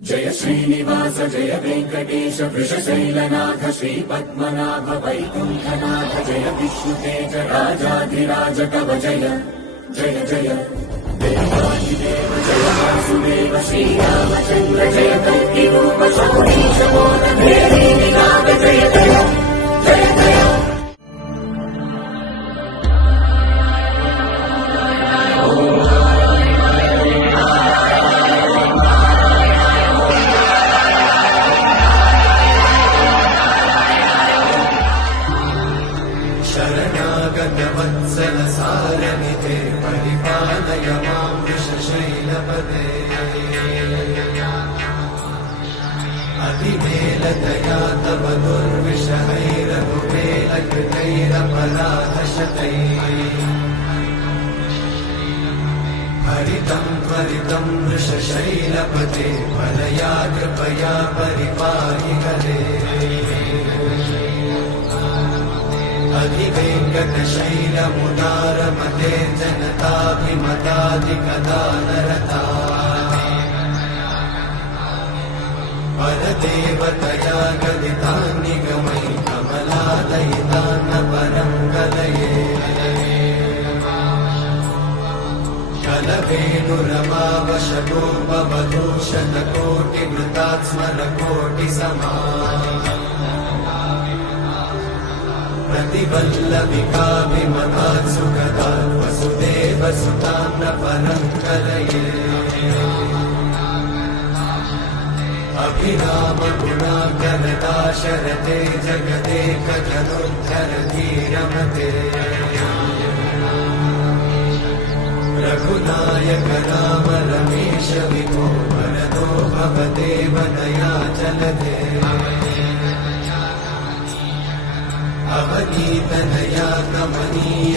जय श्रीनिवास जय वेङ्कटेश वृषशैलनाथ श्रीपद्मनाभ वैकुण्ठनाथ जय विष्णुतेज राजाधिराज कव जय जय जय देवादिदेव जय वासुदेव श्रीरामचन्द्र जय कल्किरूप शौरीश मोदभेदी निनाद जय जय जय जय शरणागतवत्सल सारनिधे परिपालय मां वृषशैलपदे अतिमेलतया तव दुर्विषहैरघुवेलकृतैरपराधशतैः हरितं त्वरितं वृषशैलपदे वलया कृपया परिपाहि हरे अधिवेङ्कटशैलमुदारमते जनताभिमताधिकदानरता परदेवतया गदितान्निगमै कमलादयितान्न परं कलये कलवेणुरमावशतोपवधूशतकोटिवृतात्स्मरकोटिसमा प्रतिवल्लभिकाभिमतात् सुखदात् वसुदेवसुतां न परं कलये अभिरामगुणाकरदाशरथे जगदेकजनोद्धरधीरमते रघुनायक राम रमेश विभो वरदो भवदेव दयाचलते अवनीतनया कमनीय